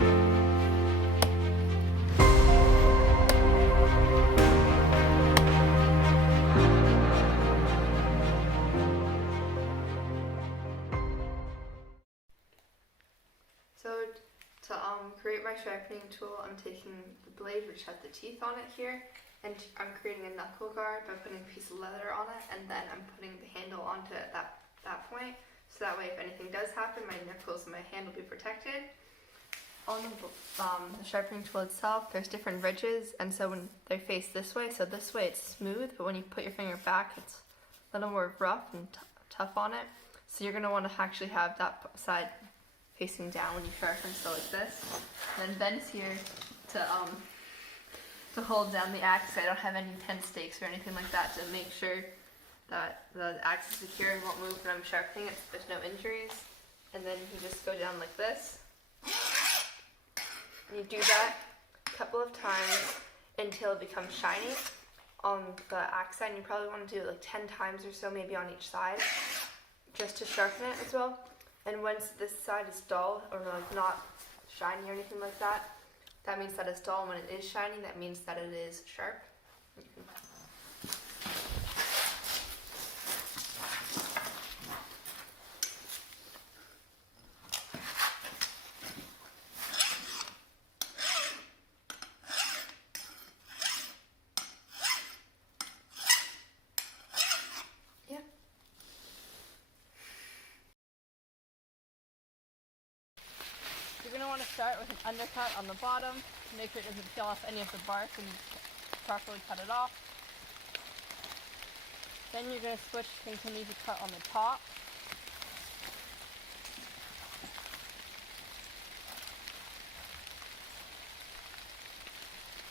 So to create my sharpening tool, I'm taking the blade which has the teeth on it here, and I'm creating a knuckle guard by putting a piece of leather on it, and then I'm putting the handle onto it at that point, so that way if anything does happen, my knuckles and my hand will be protected. On the sharpening tool itself, there's different ridges, and so when they face this way, so this way it's smooth, but when you put your finger back, it's a little more rough and tough on it. So you're going to want to actually have that side facing down when you sharpen, so like this. And then Ben's here to hold down the axe. I don't have any tent stakes or anything like that to make sure that the axe is secure and won't move when I'm sharpening it, so there's no injuries. And then you just go down like this. And you do that a couple of times until it becomes shiny on the axe side. And you probably want to do it like 10 times or so, maybe on each side, just to sharpen it as well. And once this side is dull or like not shiny or anything like that, that means that it's dull. And when it is shiny, that means that it is sharp. You're going to want to start with an undercut on the bottom to make sure it doesn't peel off any of the bark and properly cut it off. Then you're going to switch to continue to cut on the top.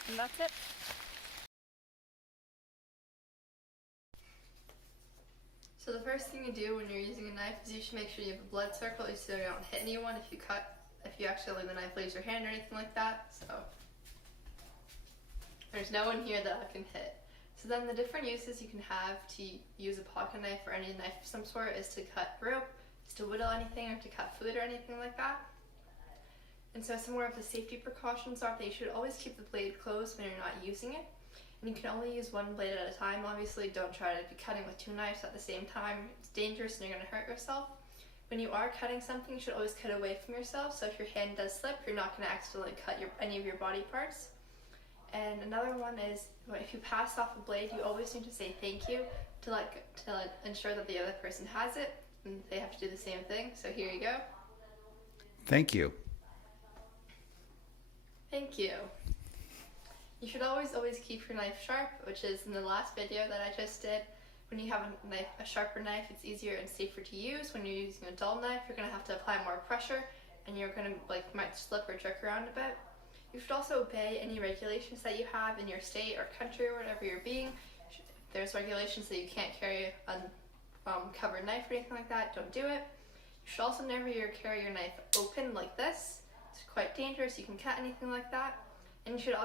And that's it. So the first thing you do when you're using a knife is you should make sure you have a blood circle so you don't hit anyone if you accidentally the knife leaves your hand or anything like that. So there's no one here that I can hit. So then the different uses you can have to use a pocket knife or any knife of some sort is to cut rope, is to whittle anything, or to cut food or anything like that. And so some more of the safety precautions are that you should always keep the blade closed when you're not using it. And you can only use one blade at a time. Obviously, don't try to be cutting with 2 knives at the same time. It's dangerous and you're going to hurt yourself. When you are cutting something, you should always cut away from yourself, so if your hand does slip, you're not going to accidentally cut any of your body parts. And another one is, if you pass off a blade, you always need to say thank you to ensure that the other person has it, and they have to do the same thing. So here you go. Thank you. Thank you. You should always keep your knife sharp, which is in the last video that I just did. When you have a sharper knife, it's easier and safer to use. When you're using a dull knife, you're going to have to apply more pressure, and you're going to might slip or jerk around a bit. You should also obey any regulations that you have in your state or country or whatever you're being. If there's regulations that you can't carry a covered knife or anything like that, don't do it. You should also never carry your knife open like this. It's quite dangerous. You can cut anything like that. And you should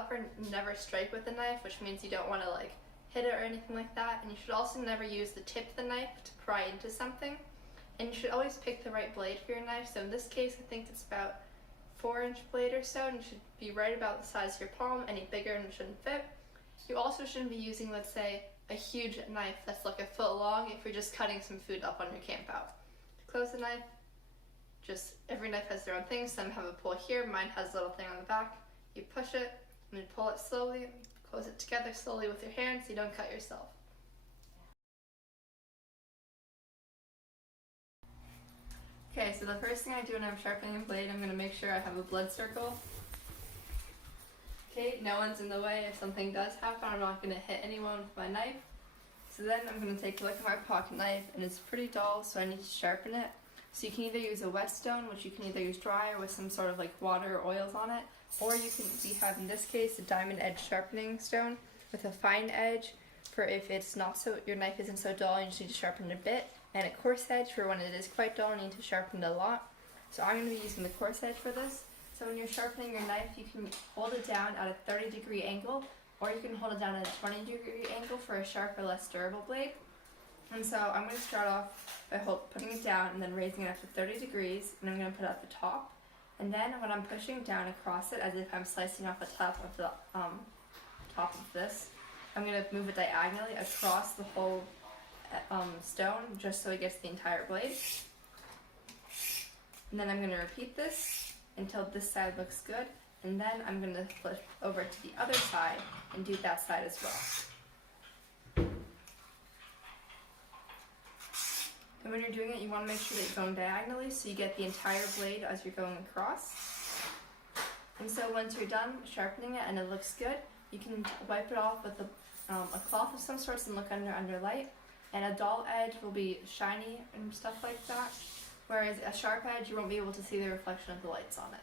never strike with the knife, which means you don't want to hit it or anything like that. And you should also never use the tip of the knife to pry into something. And you should always pick the right blade for your knife. So in this case, I think it's about 4-inch blade or so, and you should be right about the size of your palm. Any bigger and shouldn't fit. You also shouldn't be using, let's say, a huge knife that's like a foot long if you're just cutting some food up on your camp out. To close the knife, every knife has their own thing. Some have a pull here, mine has a little thing on the back. You push it, and then pull it slowly, close it together slowly with your hand so you don't cut yourself. Okay, so the first thing I do when I'm sharpening a blade, I'm going to make sure I have a blood circle. Okay, no one's in the way. If something does happen, I'm not going to hit anyone with my knife. So then I'm going to take a look at my pocket knife, and it's pretty dull, so I need to sharpen it. So you can either use a whetstone, which you can either use dry or with some sort of water or oils on it, or you can have, in this case, a diamond edge sharpening stone with a fine edge for if it's not so, your knife isn't so dull and you just need to sharpen it a bit, and a coarse edge for when it is quite dull and you need to sharpen it a lot. So I'm going to be using the coarse edge for this. So when you're sharpening your knife, you can hold it down at a 30-degree angle, or you can hold it down at a 20-degree angle for a sharper, less durable blade. And so I'm going to start off by putting it down and then raising it up to 30 degrees, and I'm going to put it at the top. And then when I'm pushing down across it, as if I'm slicing off the top of the top of this, I'm going to move it diagonally across the whole stone, just so it gets the entire blade. And then I'm going to repeat this until this side looks good, and then I'm going to flip over to the other side and do that side as well. And when you're doing it, you want to make sure that you're going diagonally so you get the entire blade as you're going across. And so once you're done sharpening it and it looks good, you can wipe it off with a cloth of some sorts and look under light. And a dull edge will be shiny and stuff like that, whereas a sharp edge, you won't be able to see the reflection of the lights on it.